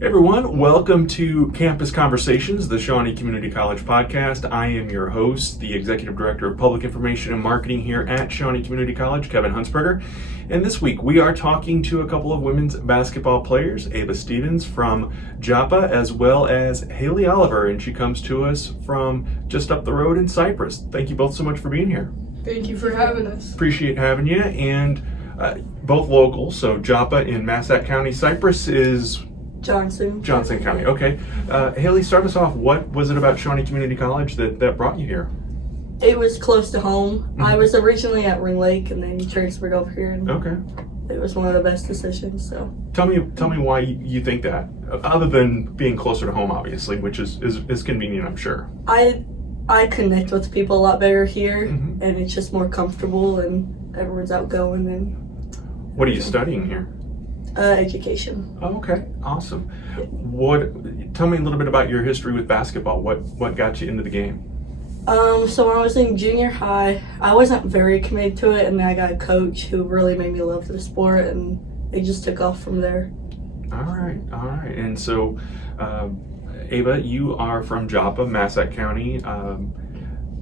Hey everyone, welcome to Campus Conversations, the Shawnee Community College podcast. I am your host, the Executive Director of Public Information and Marketing here at Shawnee Community College, Kevin Huntsberger. And this week we are talking to a couple of women's basketball players, Ava Stevens from Joppa, as well as Haylie Oliver, and she comes to us from just up the road in Cypress. Thank you both so much for being here. Thank you for having us. Appreciate having you, and both local, so Joppa in Massac County. Cypress is Johnson County. Okay. Haylie, start us off. What was it about Shawnee Community College that brought you here? It was close to home. Mm-hmm. I was originally at Ring Lake and then transferred over here. And Okay. It was one of the best decisions. So Tell me why you think that, other than being closer to home, obviously, which is convenient, I'm sure. I connect with people a lot better here, Mm-hmm. and it's just more comfortable, and everyone's outgoing. And What are you studying here? education. Oh, okay. Awesome. Tell me a little bit about your history with basketball. What got you into the game? So when I was in junior high, I wasn't very committed to it, and then I got a coach who really made me love the sport, and it just took off from there. All right. And so, Ava, you are from Joppa, Massac County.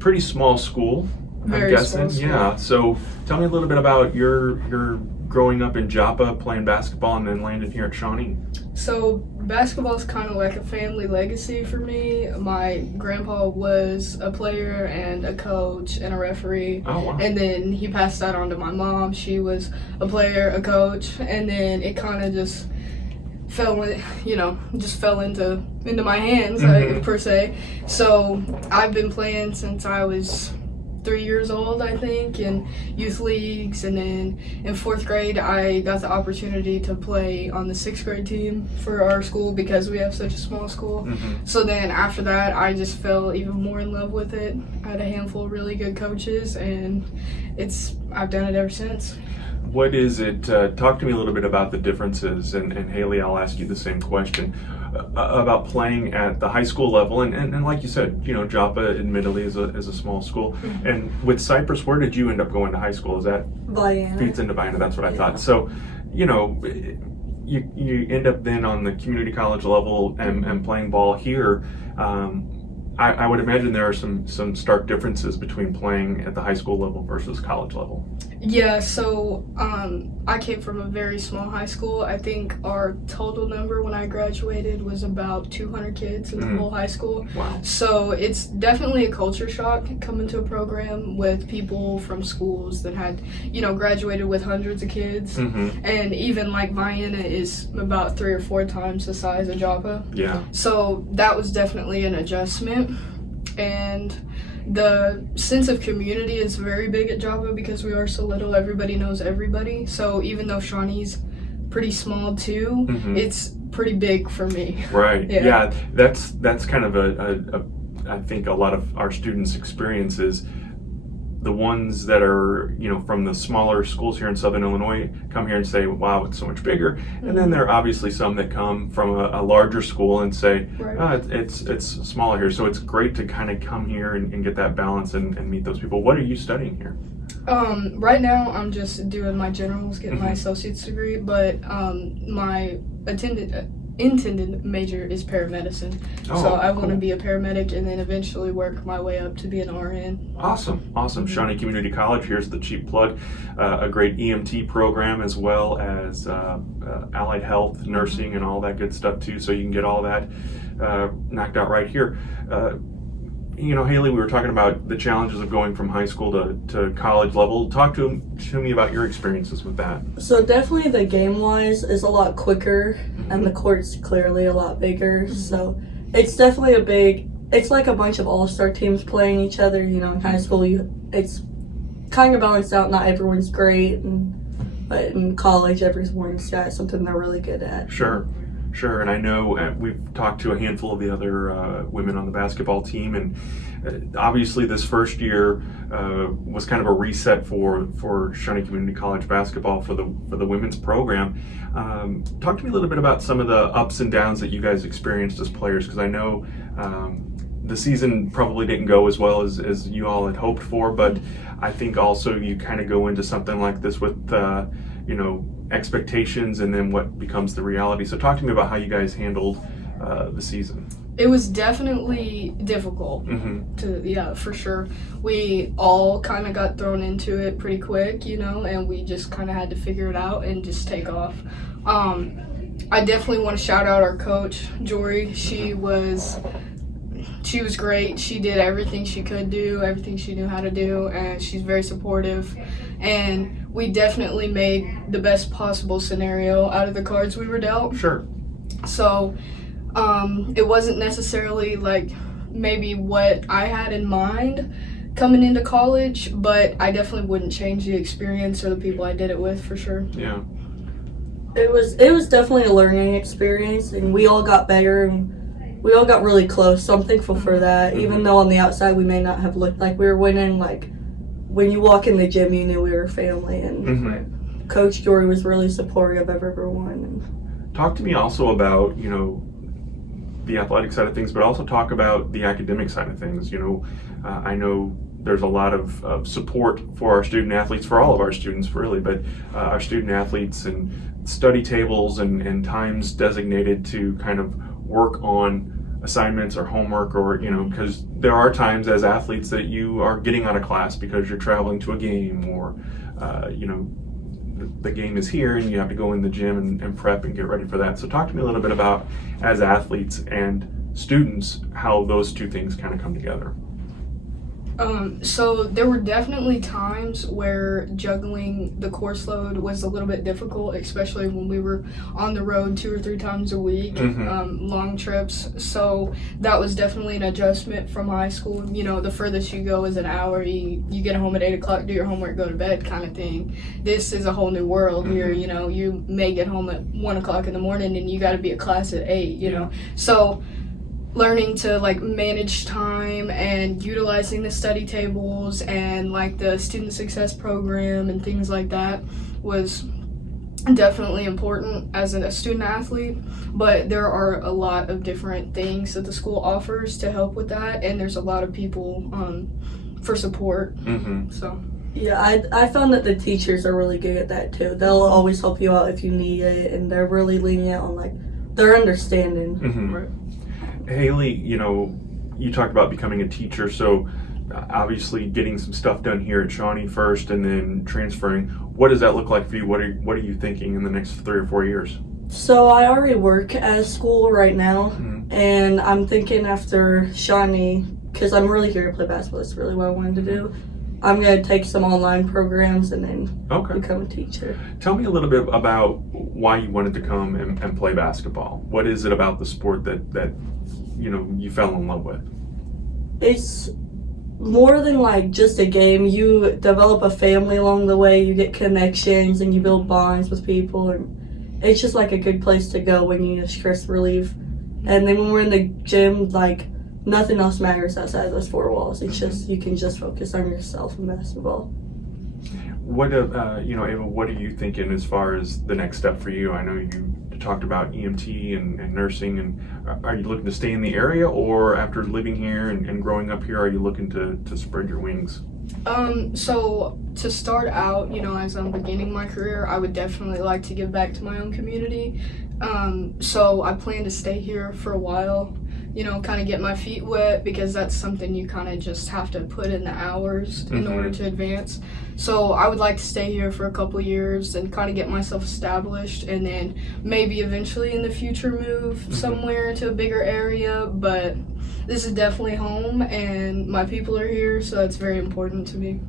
Pretty small school, Very I'm guessing. small school. Yeah. So tell me a little bit about your growing up in Joppa, playing basketball, and then landing here at Shawnee. So basketball is kind of like a family legacy for me. My grandpa was a player and a coach and a referee. Oh, wow. And then he passed that on to my mom. She was a player, a coach, and then it kind of just fell into my hands, Mhm. per se. So I've been playing since I was 3 years old, I think, in youth leagues, and then in 4th grade I got the opportunity to play on the 6th grade team for our school because we have such a small school. Mhm. So then after that I just fell even more in love with it. I had a handful of really good coaches, and I've done it ever since. What is it? Talk to me a little bit about the differences, and Haylie, I'll ask you the same question about playing at the high school level, and like you said, Joppa admittedly is a small school, Mm-hmm. and with Cypress, where did you end up going to high school? Is that Vienna. feeds into Vienna? That's what I Yeah. thought. So, you end up then on the community college level and playing ball here. I would imagine there are some stark differences between playing at the high school level versus college level. Yeah, so I came from a very small high school. I think our total number when I graduated was about 200 kids in the whole high school. Wow. So it's definitely a culture shock coming to a program with people from schools that had, graduated with hundreds of kids. Mm-hmm. And even like Vienna is about 3 or 4 times the size of Joppa. Yeah. So that was definitely an adjustment. And the sense of community is very big at Joppa because we are so little. Everybody knows everybody. So even though Shawnee's pretty small too, Mhm. it's pretty big for me. Right. Yeah. Yeah. That's kind of a I think a lot of our students' experiences. The ones that are, from the smaller schools here in Southern Illinois come here and say, wow, it's so much bigger. And then there are obviously some that come from a larger school and say, Right. it's smaller here. So it's great to kind of come here and get that balance and meet those people. What are you studying here? Right now I'm just doing my generals, getting my Mhm. associate's degree, but my intended major is paramedicine. Oh, So I want cool. to be a paramedic and then eventually work my way up to be an RN. Awesome. Shawnee Community College, here's the cheap plug, a great EMT program as well as allied health, nursing, and all that good stuff too, so you can get all that knocked out right here. Haylie, we were talking about the challenges of going from high school to college level. Talk to me about your experiences with that. So definitely the game-wise is a lot quicker, and the court's clearly a lot bigger. So it's definitely it's like a bunch of all-star teams playing each other. In high school, it's kind of balanced out. Not everyone's great, but in college, everyone's got something they're really good at. Sure. And I know we've talked to a handful of the other women on the basketball team, and obviously this first year was kind of a reset for Shawnee Community College basketball for the women's program. Talk to me a little bit about some of the ups and downs that you guys experienced as players, because I know the season probably didn't go as well as you all had hoped for, but I think also you kind of go into something like this with expectations and then what becomes the reality. So talk to me about how you guys handled the season. It was definitely difficult, for sure. We all kind of got thrown into it pretty quick, and we just kind of had to figure it out and just take off. I definitely want to shout out our coach, Jory. She was great. She did everything she could do, everything she knew how to do, and she's very supportive. And we definitely made the best possible scenario out of the cards we were dealt. Sure. So it wasn't necessarily like maybe what I had in mind coming into college, but I definitely wouldn't change the experience or the people I did it with, for sure. Yeah. It was definitely a learning experience, and we all got better, and we all got really close, so I'm thankful for that. Even though on the outside we may not have looked like we were winning, like when you walk in the gym you knew we were family, and Coach Jory was really supportive of everyone. Talk to me also about, the athletic side of things, but also talk about the academic side of things. I know there's a lot of support for our student athletes, for all of our students really, but our student athletes and study tables and times designated to kind of work on assignments or homework, or because there are times as athletes that you are getting out of class because you're traveling to a game, or the game is here and you have to go in the gym and prep and get ready for that. So talk to me a little bit about, as athletes and students, how those two things kind of come together. So there were definitely times where juggling the course load was a little bit difficult, especially when we were on the road 2 or 3 times a week, long trips. So that was definitely an adjustment from high school. The furthest you go is an hour. You get home at 8 o'clock, do your homework, go to bed kind of thing. This is a whole new world here. You may get home at 1 o'clock in the morning and you got to be at class at 8, So learning to manage time and utilizing the study tables and the student success program and things like that was definitely important as a student athlete. But there are a lot of different things that the school offers to help with that, and there's a lot of people for support. So yeah, I found that the teachers are really good at that too. They'll always help you out if you need it, and they're really lenient on their understanding. Right. Haylie, you talked about becoming a teacher, so obviously getting some stuff done here at Shawnee first and then transferring. What does that look like for you? What are you thinking in the next 3 or 4 years? So I already work at a school right now, and I'm thinking after Shawnee, because I'm really here to play basketball, that's really what I wanted to do, I'm going to take some online programs and then become a teacher. Tell me a little bit about why you wanted to come and play basketball. What is it about the sport that you fell in love with? It's more than just a game. You develop a family along the way, you get connections, and you build bonds with people, and it's just a good place to go when you need stress relief. And then when we're in the gym, nothing else matters outside of those 4 walls. It's just, you can just focus on yourself in basketball. What, Ava, what are you thinking as far as the next step for you? I know you talked about EMT and nursing, and are you looking to stay in the area, or after living here and growing up here, are you looking to spread your wings? So to start out, as I'm beginning my career, I would definitely like to give back to my own community. So I plan to stay here for a while, kind of get my feet wet, because that's something you kind of just have to put in the hours in order to advance. So I would like to stay here for a couple of years and kind of get myself established, and then maybe eventually in the future move somewhere to a bigger area. But this is definitely home, and my people are here, so that's very important to me.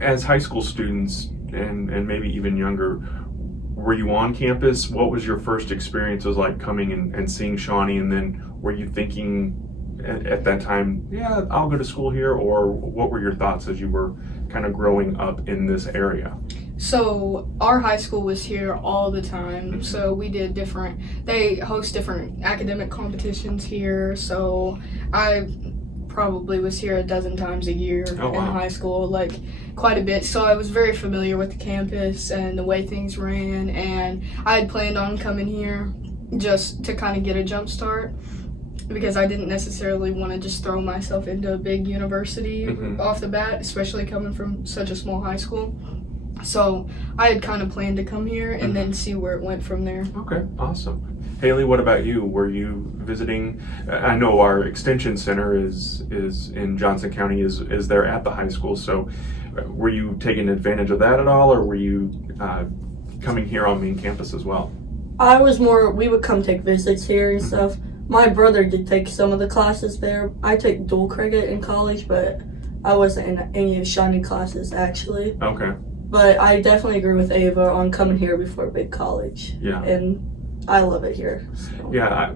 As high school students and maybe even younger, were you on campus? What was your first experiences like coming and seeing Shawnee, and then were you thinking at that time, yeah, I'll go to school here, or what were your thoughts as you were kind of growing up in this area? So our high school was here all the time. So we did they host different academic competitions here. So I probably was here a dozen times a year in high school, quite a bit. So I was very familiar with the campus and the way things ran, and I had planned on coming here just to kind of get a jump start, because I didn't necessarily want to just throw myself into a big university off the bat, especially coming from such a small high school. So I had kind of planned to come here and then see where it went from there. Okay, awesome. Haylie, what about you? Were you visiting? I know our extension center is in Johnson County, is there at the high school. So were you taking advantage of that at all, or were you coming here on main campus as well? We would come take visits here and stuff. My brother did take some of the classes there. I took dual credit in college, but I wasn't in any of Shawnee classes actually. Okay. But I definitely agree with Ava on coming here before big college. Yeah. And I love it here. So. Yeah.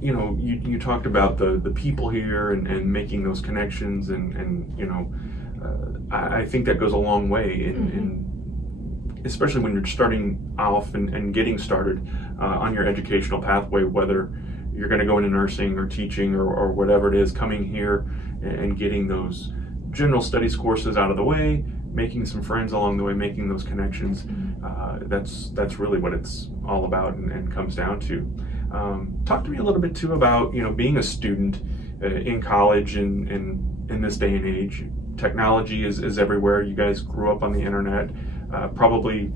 You talked about the people here and making those connections and I think that goes a long way in especially when you're starting off and getting started on your educational pathway, whether you're going to go into nursing or teaching or whatever it is, coming here and getting those general studies courses out of the way, making some friends along the way, making those connections. That's really what it's all about and comes down to. Talk to me a little bit too about being a student in college and in this day and age. Technology is everywhere. You guys grew up on the internet, probably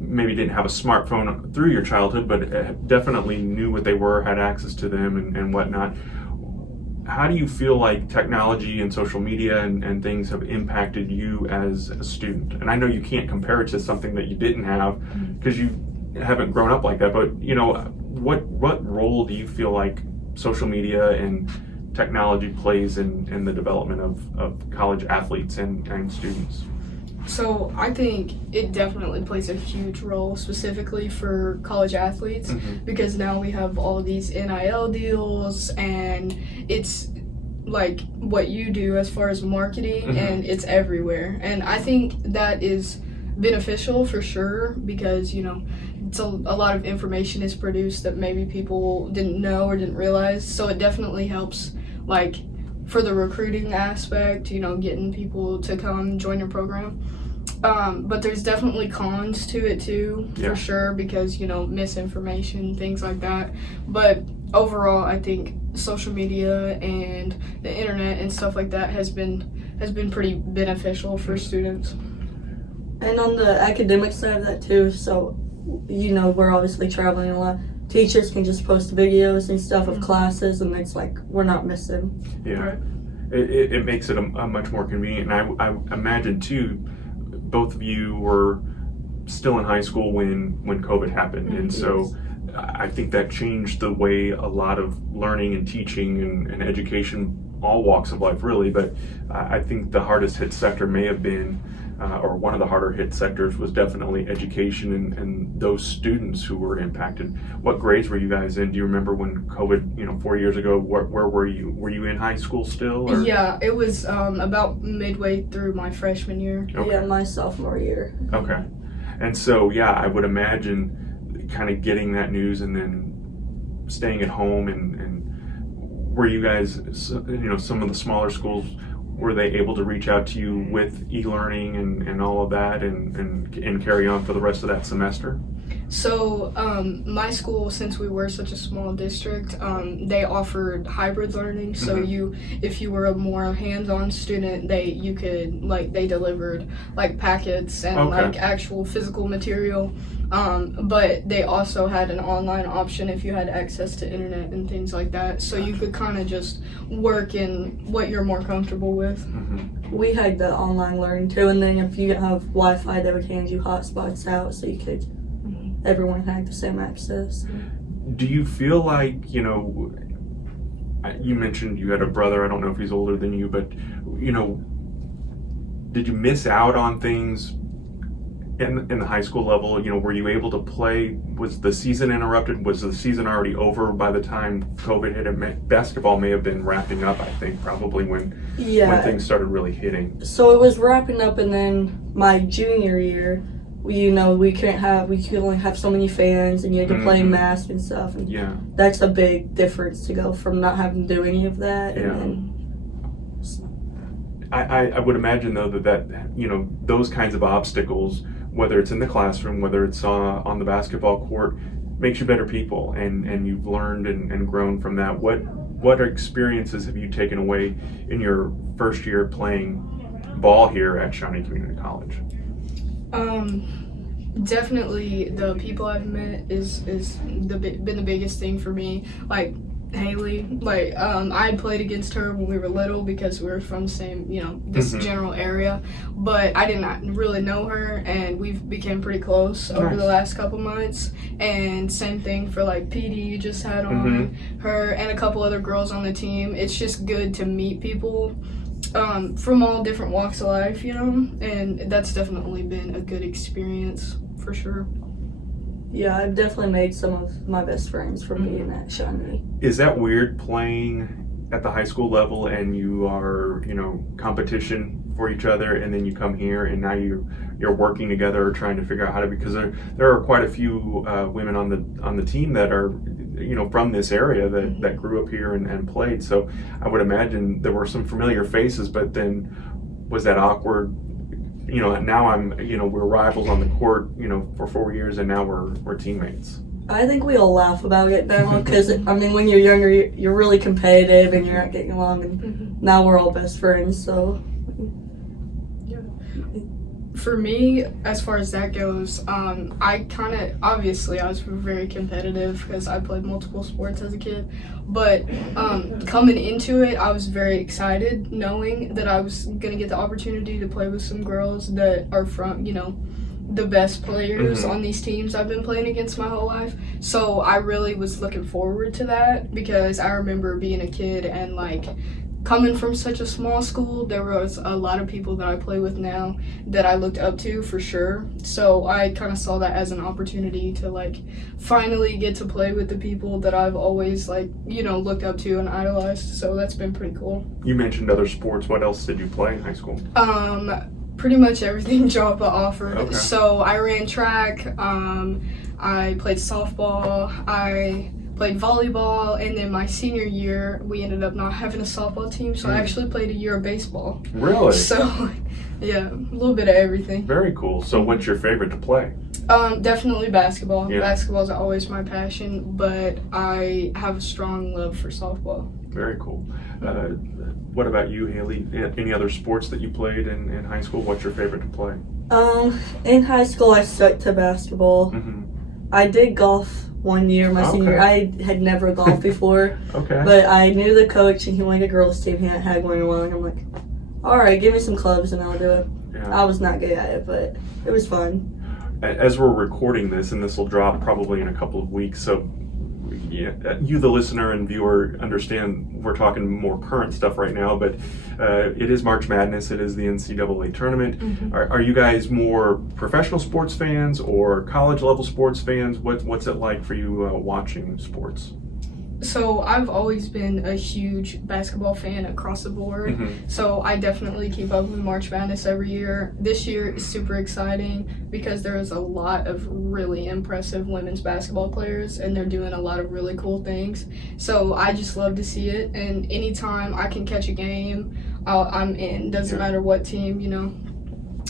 maybe didn't have a smartphone through your childhood, but definitely knew what they were, had access to them and whatnot. How do you feel like technology and social media and things have impacted you as a student? And I know you can't compare it to something that you didn't have because you haven't grown up like that, but what role do you feel like social media and technology plays in the development of college athletes and students? So I think it definitely plays a huge role specifically for college athletes because now we have all these NIL deals and it's like what you do as far as marketing and it's everywhere. And I think that is beneficial for sure because, it's a lot of information is produced that maybe people didn't know or didn't realize. So it definitely helps like for the recruiting aspect, getting people to come join your program. But there's definitely cons to it too, for sure, because, misinformation, things like that. But overall, I think social media and the internet and stuff like that has been pretty beneficial for students. And on the academic side of that too, so, we're obviously traveling a lot. Teachers can just post videos and stuff of classes, and it's like we're not missing. Yeah, right. It makes it a much more convenient. And I imagine too, both of you were still in high school when COVID happened, and so I think that changed the way a lot of learning and teaching and education, all walks of life really. But I think the hardest hit sector may have been, or one of the harder hit sectors was definitely education and those students who were impacted. What grades were you guys in? Do you remember when COVID, 4 years ago, where were you? Were you in high school still? Or? Yeah, it was about midway through my freshman year. Okay. Yeah, my sophomore year. Okay. And so, I would imagine kind of getting that news and then staying at home and were you guys, some of the smaller schools, were they able to reach out to you with e-learning and all of that and carry on for the rest of that semester? So my school, since we were such a small district, they offered hybrid learning. So if you were a more hands-on student, they delivered like packets and like actual physical material. But they also had an online option if you had access to internet and things like that. So you could kind of just work in what you're more comfortable with. We had the online learning too, and then if you have Wi-Fi, they would hand you hotspots out so you could. Everyone had the same access. Do you feel like, you mentioned you had a brother, I don't know if he's older than you, but, did you miss out on things in the high school level? Were you able to play? Was the season interrupted? Was the season already over by the time COVID hit? Basketball may have been wrapping up, I think, probably when things started really hitting. So it was wrapping up, and then my junior year, we could only have so many fans, and you had to play mask and stuff. And that's a big difference to go from not having to do any of that. Yeah. And I would imagine though that those kinds of obstacles, whether it's in the classroom, whether it's on the basketball court, makes you better people, and you've learned and grown from that. What experiences have you taken away in your first year playing ball here at Shawnee Community College? Definitely the people I've met is been the biggest thing for me. Like Haylie, like I had played against her when we were little because we were from the same, this general area, but I did not really know her, and we've become pretty close over the last couple months. And same thing for like PD, just had on her and a couple other girls on the team. It's just good to meet people from all different walks of life, and that's definitely been a good experience for sure. Yeah, I've definitely made some of my best friends from being at Shawnee. Is that weird playing at the high school level and you are, competition for each other, and then you come here and now you're working together, trying to figure out how to, because there are quite a few women on the team that are from this area that grew up here and played. So I would imagine there were some familiar faces, but then was that awkward? Now we're rivals on the court, for 4 years, and now we're teammates. I think we all laugh about it now because, when you're younger, you're really competitive and you're not getting along, and now we're all best friends, so. Yeah. For me, as far as that goes, I was very competitive because I played multiple sports as a kid, but coming into it, I was very excited knowing that I was going to get the opportunity to play with some girls that are from, the best players on these teams I've been playing against my whole life. So I really was looking forward to that because I remember being a kid and coming from such a small school, there was a lot of people that I play with now that I looked up to for sure. So I kind of saw that as an opportunity to finally get to play with the people that I've always looked up to and idolized. So that's been pretty cool. You mentioned other sports. What else did you play in high school? Pretty much everything Joppa offered. Okay. So I ran track, I played softball, I played volleyball, and then my senior year we ended up not having a softball team, so I actually played a year of baseball. Really? So yeah, a little bit of everything. Very cool. So what's your favorite to play? Definitely basketball. Yeah. Basketball's always my passion, but I have a strong love for softball. Very cool. What about you, Haylie? Any other sports that you played in high school? What's your favorite to play? In high school, I stuck to basketball. I did golf one year, my senior year. I had never golfed before, but I knew the coach and he wanted a girls team. He had one in a while, and I'm like, all right, give me some clubs and I'll do it. Yeah. I was not good at it, but it was fun. As we're recording this, and this will drop probably in a couple of weeks, so you, the listener and viewer, understand we're talking more current stuff right now, but it is March Madness. It is the NCAA tournament. Are you guys more professional sports fans or college level sports fans? What's it like for you watching sports? So I've always been a huge basketball fan across the board. So I definitely keep up with March Madness every year. This year is super exciting because there is a lot of really impressive women's basketball players and they're doing a lot of really cool things. So I just love to see it, and anytime I can catch a game, I'm in. Doesn't matter what team,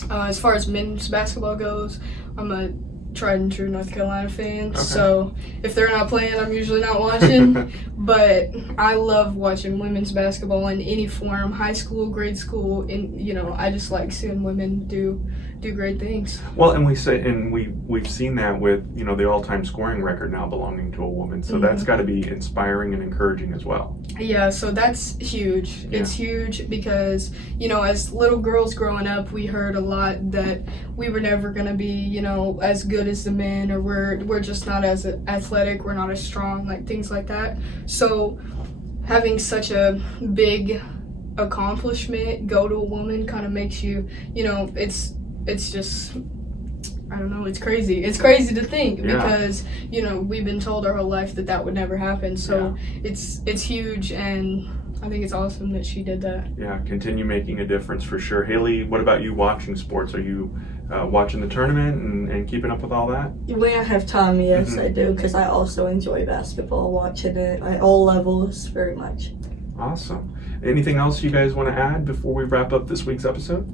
As far as men's basketball goes, I'm a tried and true North Carolina fan, so if they're not playing, I'm usually not watching. But I love watching women's basketball in any form, high school, grade school, and I just like seeing women do great things. Well, and we've seen that with the all-time scoring record now belonging to a woman, so that's got to be inspiring and encouraging as well. Yeah, so that's huge. It's huge because as little girls growing up, we heard a lot that we were never going to be as good as the men, or we're just not as athletic, we're not as strong, things like that. So having such a big accomplishment go to a woman kind of makes you, it's just, I don't know, it's crazy. It's crazy to think because, we've been told our whole life that would never happen. So it's huge, and I think it's awesome that she did that. Yeah, continue making a difference for sure. Haylie, what about you watching sports? Are you watching the tournament and keeping up with all that? When I have time, yes, I do, because I also enjoy basketball, watching it at all levels very much. Awesome. Anything else you guys want to add before we wrap up this week's episode?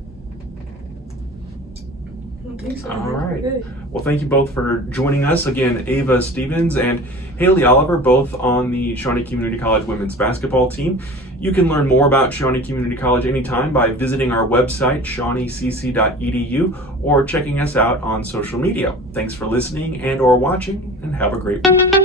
think so. All right. Okay. Well, thank you both for joining us. Again, Ava Stevens and Haylie Oliver, both on the Shawnee Community College women's basketball team. You can learn more about Shawnee Community College anytime by visiting our website, shawneecc.edu, or checking us out on social media. Thanks for listening and or watching, and have a great week.